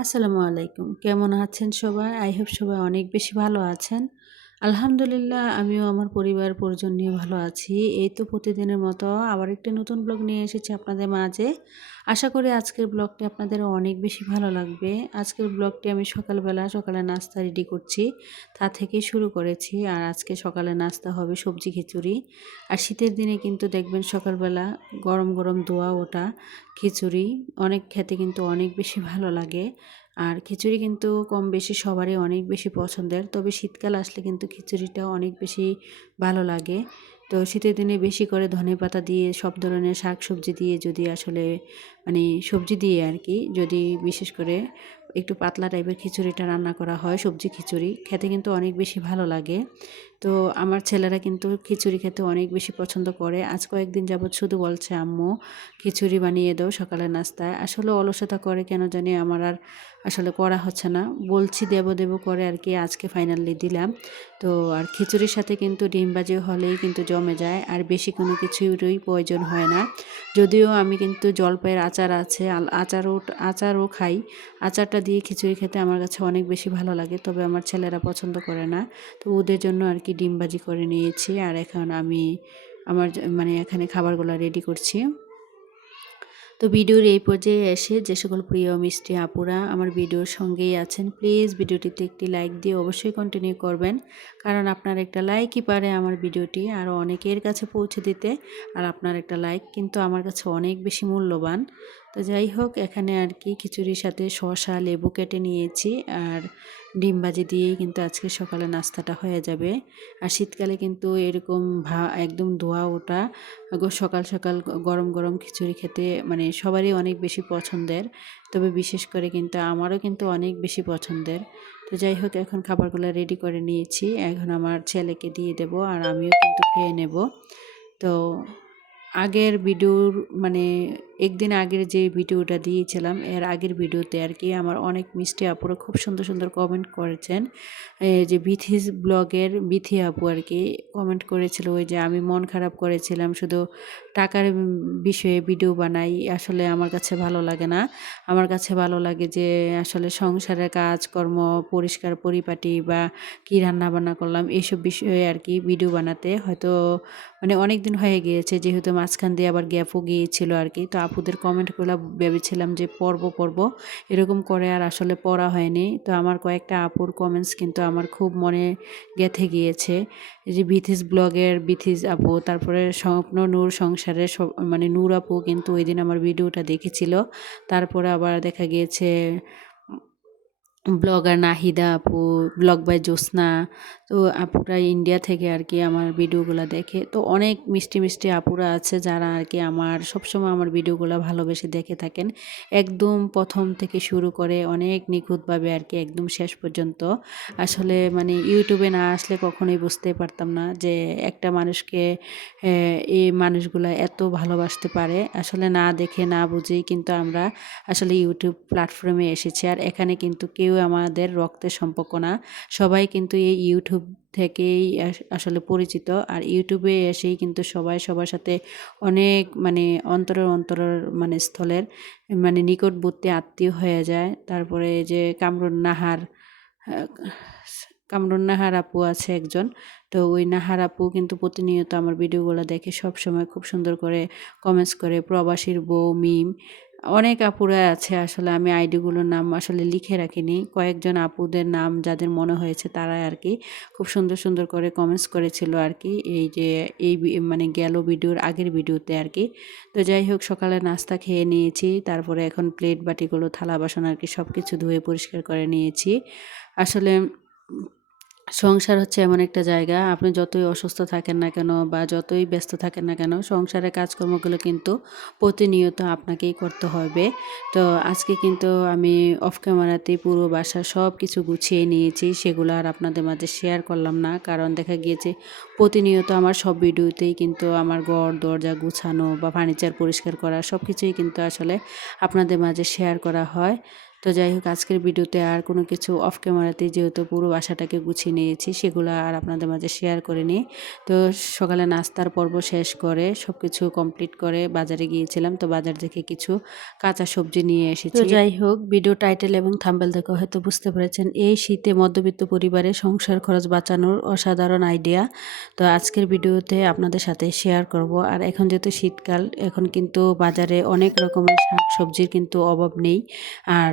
আসসালামু আলাইকুম। কেমন আছেন সবাই? আই হোপ সবাই অনেক বেশি ভালো আছেন। আলহামদুলিল্লাহ, আমিও আমার পরিবার, পরিজন নিয়ে ভালো আছি। এই তো প্রতিদিনের মতো আবার একটি নতুন ব্লগ নিয়ে এসেছি আপনাদের মাঝে। আশা করি আজকের ব্লগটি আপনাদের অনেক বেশি ভালো লাগবে। আজকের ব্লগটি আমি সকালবেলা সকালে নাস্তা রেডি করছি, তা থেকেই শুরু করেছি। আর আজকে সকালে নাস্তা হবে সবজি খিচুড়ি। আর শীতের দিনে কিন্তু দেখবেন সকালবেলা গরম গরম দোয়া ওটা খিচুড়ি, অনেক খেতে কিন্তু অনেক বেশি ভালো লাগে। আর খিচুড়ি কিন্তু কম বেশি সবারই অনেক বেশি পছন্দের। তবে শীতকাল আসলে কিন্তু খিচুড়িটা অনেক বেশি ভালো লাগে। তো শীতের দিনে বেশি করে ধনে পাতা দিয়ে, সব ধরনের শাক সবজি দিয়ে যদি আসলে মানে সবজি দিয়ে আর কি, যদি বিশেষ করে একটু পাতলা টাইপের খিচুড়িটা রান্না করা হয়, সবজি খিচুড়ি, খেতে কিন্তু অনেক বেশি ভালো লাগে। তো আমার ছেলেরা কিন্তু খিচুড়ি খেতে অনেক বেশি পছন্দ করে। আজ কয়েকদিন যাবৎ শুধু বলছে, আম্মু, খিচুড়ি বানিয়ে দাও সকালের নাস্তায়। আসলে অলসতা করে কেন জানি আমার আর আসলে করা হচ্ছে না। বলছি দেব দেব করে আর কি আজকে ফাইনালি দিলাম। তো আর খিচুড়ির সাথে কিন্তু ডিম বাজি হলেই কিন্তু জমে যায়, আর বেশি কোনো কিছুরই প্রয়োজন হয় না। যদিও আমি কিন্তু জলপাইয়ের আচার আছে আচারও আচারও খাই। আচারটা দিয়ে খিচুড়ি খেতে আমার কাছে অনেক বেশি ভালো লাগে, তবে আমার ছেলেরা পছন্দ করে না। তো ওদের জন্য আর কি ডিমবাজি করে নিয়েছি আর এখন আমি আমার মানে এখানে খাবারগুলো রেডি করছি। তো ভিডিওর এই পর্যায়ে এসে যে সকল প্রিয় মিষ্টি আপুরা আমার ভিডিওর সঙ্গেই আছেন প্লিজ ভিডিওটিতে একটি লাইক দিয়ে অবশ্যই কন্টিনিউ করবেন। কারণ আপনার একটা লাইকই পারে আমার ভিডিওটি আরও অনেকের কাছে পৌঁছে দিতে। আর আপনার একটা লাইক কিন্তু আমার কাছে অনেক বেশি মূল্যবান। তো যাই হোক, এখানে আর কি খিচুড়ির সাথে শশা লেবু কেটে নিয়েছি আর ডিম ভাজি দিয়েই কিন্তু আজকে সকালে নাস্তাটা হয়ে যাবে। আর শীতকালে কিন্তু এরকম ভা, একদম ধোয়া ওটা সকাল সকাল গরম গরম খিচুড়ি খেতে মানে সবারই অনেক বেশি পছন্দের। তবে বিশেষ করে কিন্তু আমারও কিন্তু অনেক বেশি পছন্দের। তো যাই হোক, এখন খাবারগুলো রেডি করে নিয়েছি। এখন আমার ছেলেকে দিয়ে দেব আর আমিও কিন্তু খেয়ে নেব। তো আগের ভিডিওর মানে একদিন আগের যে ভিডিওটা দিয়েছিলাম, এর আগের ভিডিওতে আর কি আমার অনেক মিষ্টি আপুরা খুব সুন্দর সুন্দর কমেন্ট করেছেন। যে বিথিস ব্লগের বিথি আপু আর কি কমেন্ট করেছিল ওই যে, আমি মন খারাপ করেছিলাম, শুধু টাকার বিষয়ে ভিডিও বানাই, আসলে আমার কাছে ভালো লাগে না। আমার কাছে ভালো লাগে যে, আসলে সংসারের কাজকর্ম, পরিষ্কার পরিপাটি বা কী রান্না বান্না করলাম এইসব বিষয়ে আর কি ভিডিও বানাতে। হয়তো মানে অনেক দিন হয়ে গিয়েছে, যেহেতু মাঝখান দিয়ে আবার গ্যাপও গিয়েছিল আর কি। তো আপুদের কমেন্টগুলো ভেবেছিলাম যে পর্ব পর্ব এরকম করে আর আসলে পড়া হয়নি। তো আমার কয়েকটা আপুর কমেন্টস কিন্তু আমার খুব মনে গেথে গিয়েছে। যে বিথিস ব্লগের বিথিস আপু, তারপরে স্বপ্ন নূর সংসারের মানে নূর আপু কিন্তু ওই দিন আমার ভিডিওটা দেখেছিল। তারপরে আবার দেখা গিয়েছে ব্লগার নাহিদা আপু, ব্লগ বাই জ্যোৎস্না, তো আপুরা ইন্ডিয়া থেকে আর কি আমার ভিডিওগুলো দেখে। তো অনেক মিষ্টি মিষ্টি আপুরা আছে যারা আর কি আমার, সবসময় আমার ভিডিওগুলো ভালোবেসে দেখে থাকেন। একদম প্রথম থেকে শুরু করে অনেক নিখুঁতভাবে আর কি একদম শেষ পর্যন্ত। আসলে মানে ইউটিউবে না আসলে কখনোই বুঝতে পারতাম না যে একটা মানুষকে এই মানুষগুলো এত ভালোবাসতে পারে। আসলে না দেখে না বুঝেই কিন্তু আমরা আসলে ইউটিউব প্ল্যাটফর্মে এসেছি। আর এখানে কিন্তু কেউ আমাদের রক্তের সম্পর্ক না। সবাই কিন্তু এই ইউটিউব থেকেই আসলে পরিচিত। আর ইউটিউবে এসেই কিন্তু সবাই সবার সাথে অনেক মানে অন্তরের অন্তরের মানে স্থলের মানে নিকটবর্তী আত্মীয় হয়ে যায়। তারপরে যে কামরুন নাহার কামরুন নাহার আপু আছে একজন। তো ওই নাহার আপু কিন্তু প্রতিনিয়ত আমার ভিডিওগুলো দেখে সব সময় খুব সুন্দর করে কমেন্টস করে, প্রবাসীর বউ মিম অনেক আপুরা আছে, আসলে আমি আইডিগুলোর নাম আসলে লিখে রাখিনি। কয়েকজন আপুদের নাম যাদের মনে হয়েছে তারা আর কি খুব সুন্দর সুন্দর করে কমেন্টস করেছিল আর কি এই যে, এই মানে গেল ভিডিওর আগের ভিডিওতে আর কি তো যাই হোক, সকালে নাস্তা খেয়ে নিয়েছি, তারপরে এখন প্লেট বাটিগুলো, থালা বাসন আর কি সব কিছু ধুয়ে পরিষ্কার করে নিয়েছি। আসলে সংসার হচ্ছে এমন একটা জায়গা। আপনি যতই অসুস্থ থাকেন না কেন বা যতই ব্যস্ত থাকেন না কেন সংসারের কাজকর্মগুলো কিন্তু প্রতিনিয়ত আপনাকেই করতে হবে। তো আজকে কিন্তু আমি অফ ক্যামেরাতেই পুরো বাসা সব কিছু গুছিয়ে নিয়েছি, সেগুলো আর আপনাদের মাঝে শেয়ার করলাম না। কারণ দেখা গিয়েছে, প্রতিনিয়ত আমার সব ভিডিওতেই কিন্তু আমার ঘর, দরজা গুছানো বা ফার্নিচার পরিষ্কার করা সব কিছুই কিন্তু আসলে আপনাদের মাঝে শেয়ার করা হয়। তো যাই হোক আজকের ভিডিওতে আর কোনো কিছু অফ ক্যামেরাতে যেহেতু পুরো বাসাটাকে গুছিয়ে নিয়েছি সেগুলো আর আপনাদের মাঝে শেয়ার করে নিই। তো সকালে নাস্তার পর্ব শেষ করে সব কিছু কমপ্লিট করে বাজারে গিয়েছিলাম। তো বাজার থেকে কিছু কাঁচা সবজি নিয়ে এসেছি তো যাই হোক ভিডিও টাইটেল এবং থাম্বেল দেখে হয়তো বুঝতে পেরেছেন এই শীতে মধ্যবিত্ত পরিবারে সংসার খরচ বাঁচানোর অসাধারণ আইডিয়া তো আজকের ভিডিওতে আপনাদের সাথে শেয়ার করব। আর এখন যেহেতু শীতকাল এখন কিন্তু বাজারে অনেক রকমের শাক সবজির কিন্তু অভাব নেই। আর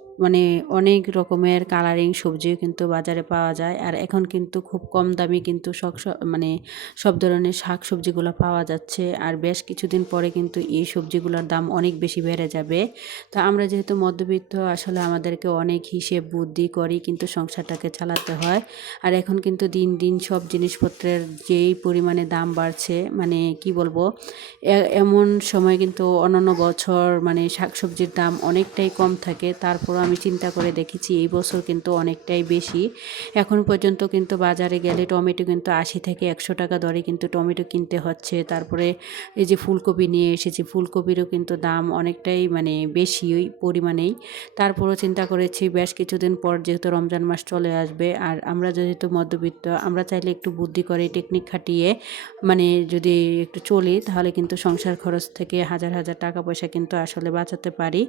মানে অনেক রকমের কালারিং সবজিও কিন্তু বাজারে পাওয়া যায়। আর এখন কিন্তু খুব কম দামে কিন্তু সব মানে সব ধরনের শাক সবজিগুলো পাওয়া যাচ্ছে। আর বেশ কিছুদিন পরে কিন্তু এই সবজিগুলোর দাম অনেক বেশি বেড়ে যাবে। তো আমরা যেহেতু মধ্যবিত্ত, আসলে আমাদেরকে অনেক হিসেব বুদ্ধি করি কিন্তু সংসারটাকে চালাতে হয়। আর এখন কিন্তু দিন দিন সব জিনিসপত্রের যেই পরিমাণে দাম বাড়ছে মানে কি বলব এমন সময় কিন্তু অন্যান্য বছর মানে শাকসবজির দাম অনেকটাই কম থাকে। তারপর আমি চিন্তা করে দেখেছি, এই বছর কিন্তু অনেকটাই বেশি। এখন পর্যন্ত কিন্তু বাজারে গেলে টমেটো কিন্তু আশি থেকে একশো টাকা দরে কিন্তু টমেটো কিনতে হচ্ছে। তারপরে এই যে ফুলকপি নিয়ে এসেছি, ফুলকপিরও কিন্তু দাম অনেকটাই মানে বেশি ওই পরিমাণেই। তারপরও চিন্তা করেছি, বেশ কিছুদিন পর যেহেতু রমজান মাস চলে আসবে, আর আমরা যেহেতু মধ্যবিত্ত, আমরা চাইলে একটু বুদ্ধি করে টেকনিক খাটিয়ে মানে যদি একটু চলি, তাহলে কিন্তু সংসার খরচ থেকে হাজার হাজার টাকা পয়সা কিন্তু আসলে বাঁচাতে পারি।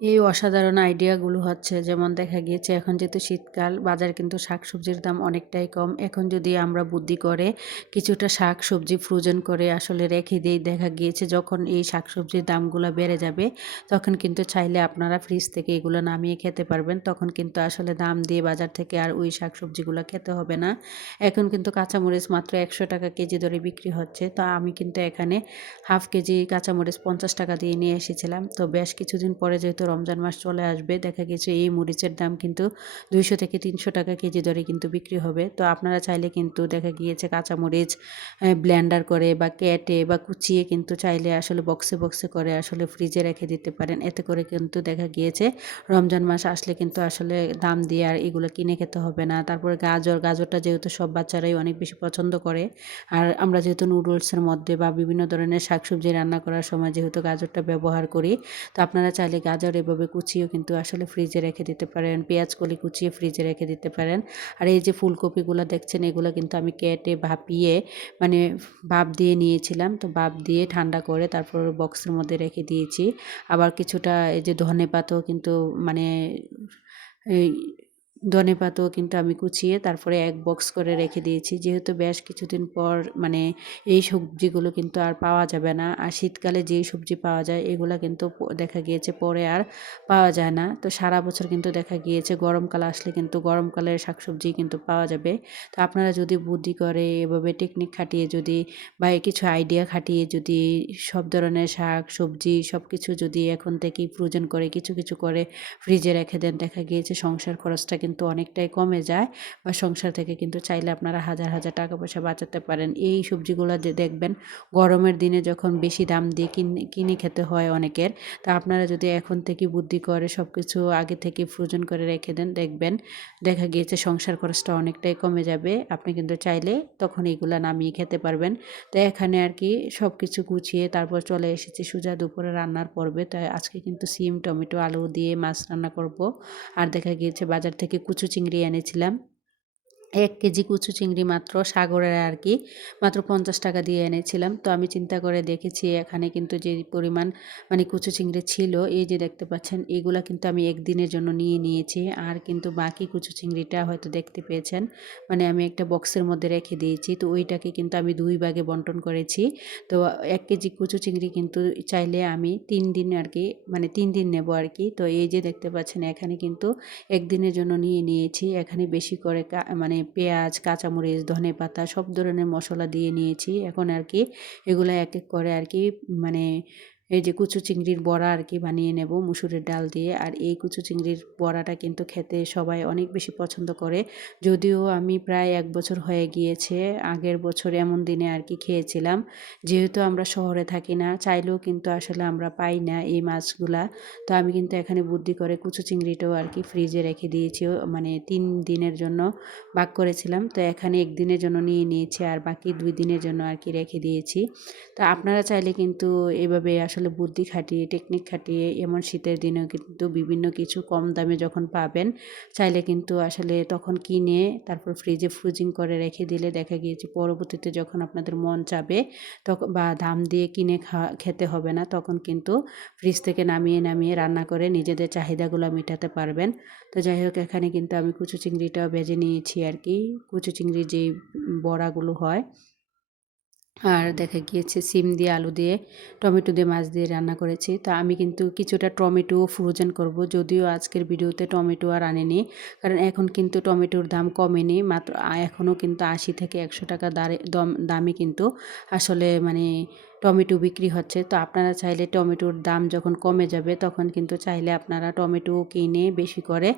এই অসাধারণ আইডিয়াগুলো হচ্ছে, যেমন দেখা গিয়েছে এখন যেহেতু শীতকাল, বাজার কিন্তু শাক সবজির দাম অনেকটাই কম। এখন যদি আমরা বুদ্ধি করে কিছুটা শাক সবজি ফ্রোজেন করে আসলে রেখে দিই, দেখা গিয়েছে যখন এই শাক সবজির দামগুলো বেড়ে যাবে, তখন কিন্তু চাইলে আপনারা ফ্রিজ থেকে এগুলো নামিয়ে খেতে পারবেন। তখন কিন্তু আসলে দাম দিয়ে বাজার থেকে আর ওই শাক সবজিগুলো খেতে হবে না। এখন কিন্তু কাঁচামরিচ মাত্র একশো টাকা কেজি ধরে বিক্রি হচ্ছে। তো আমি কিন্তু এখানে হাফ কেজি কাঁচামরিচ পঞ্চাশ টাকা দিয়ে নিয়ে এসেছিলাম। তো বেশ কিছুদিন পরে যেহেতু রমজান মাস চলে আসবে। দেখা গেছে এই মরিচের দাম কিন্তু দুইশো থেকে তিনশো টাকা কেজি দরে কিন্তু বিক্রি হবে। তো আপনারা চাইলে কিন্তু দেখা গিয়েছে কাঁচামরিচ ব্ল্যান্ডার করে বা কেটে বা কুচিয়ে কিন্তু চাইলে আসলে বক্সে বক্সে করে আসলে ফ্রিজে রেখে দিতে পারেন। এতে করে কিন্তু দেখা গিয়েছে রমজান মাস আসলে কিন্তু আসলে দাম দিয়ে আর এগুলো কিনে খেতে হবে না। তারপরে গাজর, গাজরটা যেহেতু সব বাচ্চারাই অনেক বেশি পছন্দ করে। আর আমরা যেহেতু নুডলসের মধ্যে বা বিভিন্ন ধরনের শাকসবজি রান্না করার সময় যেহেতু গাজরটা ব্যবহার করি, তো আপনারা চাইলে গাজর এভাবে কুচিয়েও কিন্তু আসলে ফ্রিজে রেখে দিতে পারেন, পেঁয়াজ কলি কুচিয়ে ফ্রিজে রেখে দিতে পারেন। আর এই যে ফুলকপিগুলো দেখছেন, এগুলো কিন্তু আমি কেটে ভাপিয়ে মানে ভাপ দিয়ে নিয়েছিলাম, তো ভাপ দিয়ে ঠান্ডা করে তারপর বক্সের মধ্যে রেখে দিয়েছি। আবার কিছুটা এই যে ধনে পাতাও কিন্তু মানে এই ধনে পাতাও কিন্তু আমি কুচিয়ে তারপরে এক বক্স করে রেখে দিয়েছি। যেহেতু বেশ কিছুদিন পর মানে এই সবজিগুলো কিন্তু আর পাওয়া যাবে না। আর শীতকালে যেই সবজি পাওয়া যায়, এগুলো কিন্তু দেখা গিয়েছে পরে আর পাওয়া যায় না। তো সারা বছর কিন্তু দেখা গিয়েছে গরমকাল আসলে কিন্তু গরমকালের শাকসবজি কিন্তু পাওয়া যাবে। তো আপনারা যদি বুদ্ধি করে এভাবে টেকনিক খাটিয়ে যদি বা কিছু আইডিয়া খাটিয়ে যদি সব ধরনের শাক, সবজি সব কিছু যদি এখন থেকেই ফ্রোজেন করে কিছু কিছু করে ফ্রিজে রেখে দেন, দেখা গিয়েছে সংসার খরচটা কিন্তু অনেকটাই কমে যায় বা সংসার থেকে কিন্তু চাইলে আপনারা হাজার হাজার টাকা পয়সা বাঁচাতে পারেন। এই সবজিগুলো যে দেখবেন গরমের দিনে যখন বেশি দাম দিয়ে কিনে কিনে খেতে হয় অনেকের, তা আপনারা যদি এখন থেকে বুদ্ধি করে সব কিছু আগে থেকে ফ্রোজন করে রেখে দেন, দেখবেন দেখা গিয়েছে সংসার খরচটা অনেকটাই কমে যাবে। আপনি কিন্তু চাইলে তখন এইগুলা নামিয়ে খেতে পারবেন। তো এখানে আর কি সব কিছু গুছিয়ে তারপর চলে এসেছি সুজা দুপুরে রান্নার পর্বে। তাই আজকে কিন্তু সিম, টমেটো, আলু দিয়ে মাছ রান্না করব। আর দেখা গিয়েছে বাজার থেকে কুচু চিংড়ি এনেছিলাম। এক কেজি কুচু চিংড়ি মাত্র সাগরের আর কি মাত্র পঞ্চাশ টাকা দিয়ে এনেছিলাম। তো আমি চিন্তা করে দেখেছি, এখানে কিন্তু যে পরিমাণ মানে কুচু চিংড়ি ছিল, এই যে দেখতে পাচ্ছেন, এগুলা কিন্তু আমি একদিনের জন্য নিয়ে নিয়েছি। আর কিন্তু বাকি কুচু চিংড়িটা হয়তো দেখতে পেয়েছেন মানে আমি একটা বক্সের মধ্যে রেখে দিয়েছি। তো ওইটাকে কিন্তু আমি দুই ভাগে বন্টন করেছি। তো এক কেজি কুচু চিংড়ি কিন্তু চাইলে আমি তিন দিন আর কি মানে তিন দিন নেব আর কি তো এই যে দেখতে পাচ্ছেন, এখানে কিন্তু একদিনের জন্য নিয়ে নিয়েছি। এখানে বেশি করে মানে পেঁয়াজ, কাঁচামরিচ, ধনে পাতা সব ধরনের মশলা দিয়ে নিয়েছি। এখন আর কি এগুলো এক এক করে আর কি মানে এই যে কুচু চিংড়ির বড়া আর কি বানিয়ে নেব মুসুরের ডাল দিয়ে। আর এই কুচু চিংড়ির বড়াটা কিন্তু খেতে সবাই অনেক বেশি পছন্দ করে। যদিও আমি প্রায় এক বছর হয়ে গিয়েছে, আগের বছর এমন দিনে আর কি খেয়েছিলাম। যেহেতু আমরা শহরে থাকি না, চাইলেও কিন্তু আসলে আমরা পাই না এই মাছগুলা। তো আমি কিন্তু এখানে বুদ্ধি করে কুচু চিংড়িটাও আর কি ফ্রিজে রেখে দিয়েছি মানে তিন দিনের জন্য বাক করেছিলাম। তো এখানে একদিনের জন্য নিয়ে নিয়েছি আর বাকি দুই দিনের জন্য আর কি রেখে দিয়েছি। তো আপনারা চাইলে কিন্তু এভাবে আসলে আসলে বুদ্ধি খাটিয়ে টেকনিক খাটিয়ে এমন শীতের দিনেও কিন্তু বিভিন্ন কিছু কম দামে যখন পাবেন, চাইলে কিন্তু আসলে তখন কিনে তারপর ফ্রিজে ফ্রুজিং করে রেখে দিলে দেখা গিয়েছে পরবর্তীতে যখন আপনাদের মন চাবে তখন বা দাম দিয়ে কিনে খাওয়া খেতে হবে না, তখন কিন্তু ফ্রিজ থেকে নামিয়ে নামিয়ে রান্না করে নিজেদের চাহিদাগুলো মেটাতে পারবেন। তো যাই হোক, এখানে কিন্তু আমি কুচু চিংড়িটাও ভেজে নিয়েছি আর কি। কুচু চিংড়ির যেই বড়াগুলো হয় আর দেখা গিয়েছে সিম দিয়ে আলু দিয়ে, টমেটো দিয়ে, মাছ দিয়ে রান্না করেছি। তা আমি কিন্তু কিছুটা টমেটো ফ্রোজেন করব। যদিও আজকের ভিডিওতে টমেটো আর আনেনি, কারণ এখন কিন্তু টমেটোর দাম কমেনি। মাত্র এখনও কিন্তু আশি থেকে একশো টাকা দারে দামে কিন্তু আসলে মানে টমেটো বিক্রি হচ্ছে। তো আপনারা চাইলে টমেটোর দাম যখন কমে যাবে, তখন কিন্তু চাইলে আপনারা টমেটো কিনে বেশি করে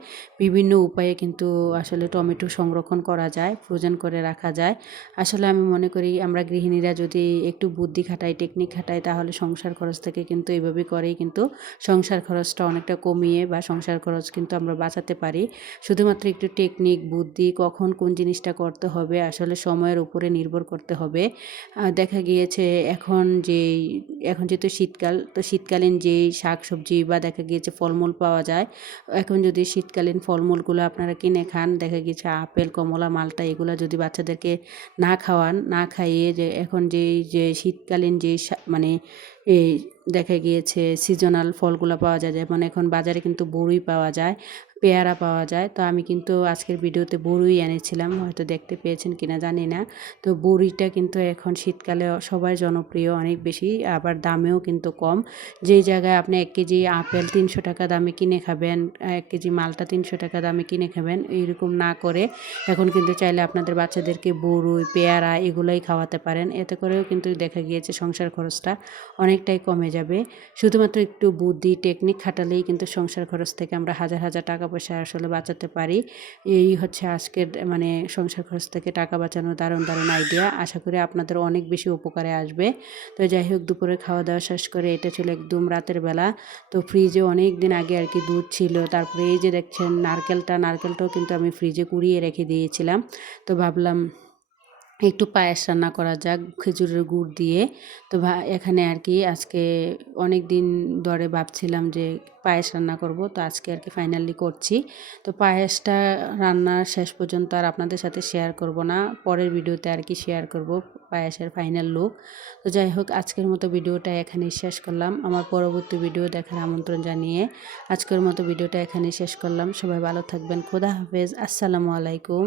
বিভিন্ন উপায়ে কিন্তু আসলে টমেটো সংরক্ষণ করা যায় ফ্রোজেন করে রাখা যায়। আসলে আমি মনে করি আমরা গৃহিণীরা যদি একটু বুদ্ধি খাটাই টেকনিক খাটাই, তাহলে সংসার খরচ থেকে কিন্তু এইভাবে করেই কিন্তু সংসার খরচটা অনেকটা কমিয়ে বা সংসার খরচ কিন্তু আমরা বাঁচাতে পারি। শুধুমাত্র একটু টেকনিক বুদ্ধি, কখন কোন জিনিসটা করতে হবে, আসলে সময়ের উপরে নির্ভর করতে হবে। দেখা গিয়েছে এখন যেই এখন যেহেতু শীতকাল, তো শীতকালীন যেই শাক সবজি বা দেখা গিয়েছে ফলমূল পাওয়া যায়, এখন যদি শীতকালীন ফলমূলগুলো আপনারা কিনে খান, দেখা গিয়েছে আপেল, কমলা, মালটা, এগুলো যদি বাচ্চাদেরকে না খাওয়ান, না খাইয়ে যে এখন যে যে শীতকালীন যে মানে এই দেখা গিয়েছে সিজনাল ফলগুলো পাওয়া যায়, যেমন এখন বাজারে কিন্তু বড়ই পাওয়া যায়, পেয়ারা পাওয়া যায়। তো আমি কিন্তু আজকের ভিডিওতে বড়ই এনেছিলাম, হয়তো দেখতে পেয়েছেন কিনা জানি না। তো বড়িটা কিন্তু এখন শীতকালে সবাই জনপ্রিয়, অনেক বেশি, আবার দামেও কিন্তু কম। যেই জায়গায় আপনি এক কেজি আপেল তিনশো টাকা দামে কিনে খাবেন, এক কেজি মালটা তিনশো টাকা দামে কিনে খাবেন, এইরকম না করে এখন কিন্তু চাইলে আপনাদের বাচ্চাদেরকে বড়ই, পেয়ারা এগুলোই খাওয়াতে পারেন। এতে করেও কিন্তু দেখা গিয়েছে সংসার খরচটা অনেকটাই কমে যাবে। শুধুমাত্র একটু বুদ্ধি টেকনিক খাটালেই কিন্তু সংসার খরচ থেকে আমরা হাজার হাজার টাকা পয়সা আসলে বাঁচাতে পারি। এই হচ্ছে আজকের মানে সংসার খরচ থেকে টাকা বাঁচানোর দারুণ দারুণ আইডিয়া আশা করি আপনাদের অনেক বেশি উপকারে আসবে। তো যাই হোক, দুপুরে খাওয়া দাওয়া শেষ করে এটা ছিল একদম রাতের বেলা। তো ফ্রিজে অনেক দিন আগে আর কি দুধ ছিল। তারপরে এই যে দেখছেন, নারকেলটা, নারকেলটাও কিন্তু আমি ফ্রিজে কুড়িয়ে রেখে দিয়েছিলাম। তো ভাবলাম একটু পায়েস রান্না করা যাক, খেজুরের গুড় দিয়ে। তো এখানে আর কি আজকে অনেক দিন ধরে ভাবছিলাম যে পায়েস রান্না করব, তো আজকে আর কি ফাইনালি করছি। তো পায়েসটা রান্নার শেষ পর্যন্ত আর আপনাদের সাথে শেয়ার করব না, পরের ভিডিওতে আর কি শেয়ার করব পায়েসের ফাইনাল লুক তো যাই হোক, আজকের মতো ভিডিওটা এখানেই শেষ করলাম। আমার পরবর্তী ভিডিও দেখার আমন্ত্রণ জানিয়ে আজকের মতো ভিডিওটা এখানেই শেষ করলাম। সবাই ভালো থাকবেন, খোদা হাফেজ, আসসালামু আলাইকুম।